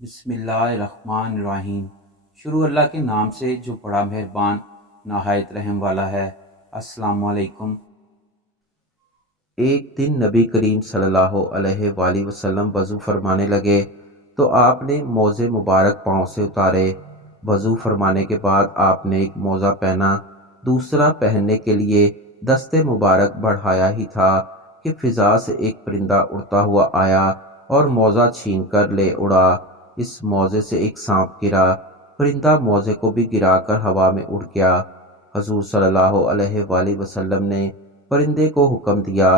بسم اللہ الرحمن الرحیم۔ شروع اللہ کے نام سے جو بڑا مہربان نہایت رحم والا ہے۔ السلام علیکم۔ ایک دن نبی کریم صلی اللہ علیہ وآلہ وسلم وضو فرمانے لگے تو آپ نے موزے مبارک پاؤں سے اتارے۔ وضو فرمانے کے بعد آپ نے ایک موزہ پہنا، دوسرا پہننے کے لیے دست مبارک بڑھایا ہی تھا کہ فضا سے ایک پرندہ اڑتا ہوا آیا اور موزہ چھین کر لے اڑا۔ اس موزے سے ایک سانپ گرا، پرندہ موزے کو بھی گرا کر ہوا میں اڑ گیا۔ حضور صلی اللہ علیہ وآلہ وسلم نے پرندے کو حکم دیا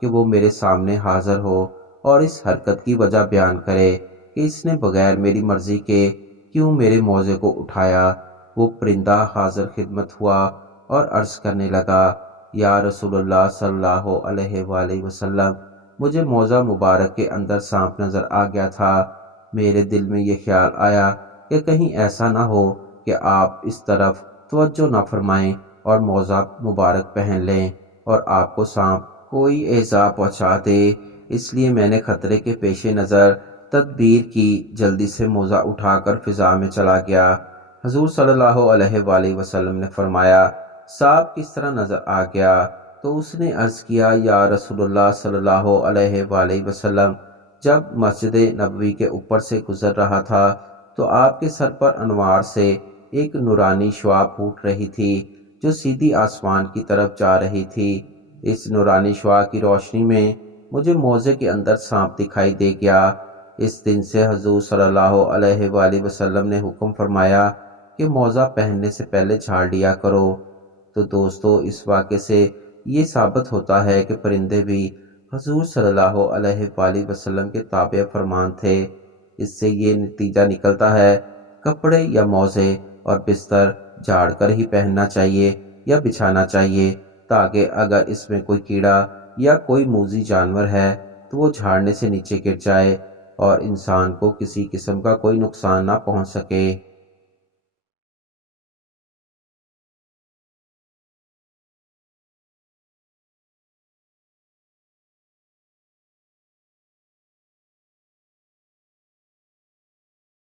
کہ وہ میرے سامنے حاضر ہو اور اس حرکت کی وجہ بیان کرے کہ اس نے بغیر میری مرضی کے کیوں میرے موزے کو اٹھایا۔ وہ پرندہ حاضر خدمت ہوا اور عرض کرنے لگا، یا رسول اللہ صلی اللہ علیہ وآلہ وسلم، مجھے موزہ مبارک کے اندر سانپ نظر آ گیا تھا۔ میرے دل میں یہ خیال آیا کہ کہیں ایسا نہ ہو کہ آپ اس طرف توجہ نہ فرمائیں اور موزہ مبارک پہن لیں اور آپ کو سانپ کوئی ایذا پہنچا دے، اس لیے میں نے خطرے کے پیش نظر تدبیر کی، جلدی سے موزہ اٹھا کر فضا میں چلا گیا۔ حضور صلی اللہ علیہ وآلہ وسلم نے فرمایا، سانپ کس طرح نظر آ گیا؟ تو اس نے عرض کیا، یا رسول اللہ صلی اللہ علیہ وآلہ وسلم، جب مسجد نبوی کے اوپر سے گزر رہا تھا تو آپ کے سر پر انوار سے ایک نورانی شعاع پھوٹ رہی تھی جو سیدھی آسمان کی طرف جا رہی تھی۔ اس نورانی شعاع کی روشنی میں مجھے موزے کے اندر سانپ دکھائی دے گیا۔ اس دن سے حضور صلی اللہ علیہ وآلہ وسلم نے حکم فرمایا کہ موزہ پہننے سے پہلے جھاڑ لیا کرو۔ تو دوستو، اس واقعے سے یہ ثابت ہوتا ہے کہ پرندے بھی حضور صلی اللہ علیہ وآلہ وسلم کے تابع فرمان تھے۔ اس سے یہ نتیجہ نکلتا ہے کپڑے یا موزے اور بستر جھاڑ کر ہی پہننا چاہیے یا بچھانا چاہیے، تاکہ اگر اس میں کوئی کیڑا یا کوئی موذی جانور ہے تو وہ جھاڑنے سے نیچے گر جائے اور انسان کو کسی قسم کا کوئی نقصان نہ پہنچ سکے۔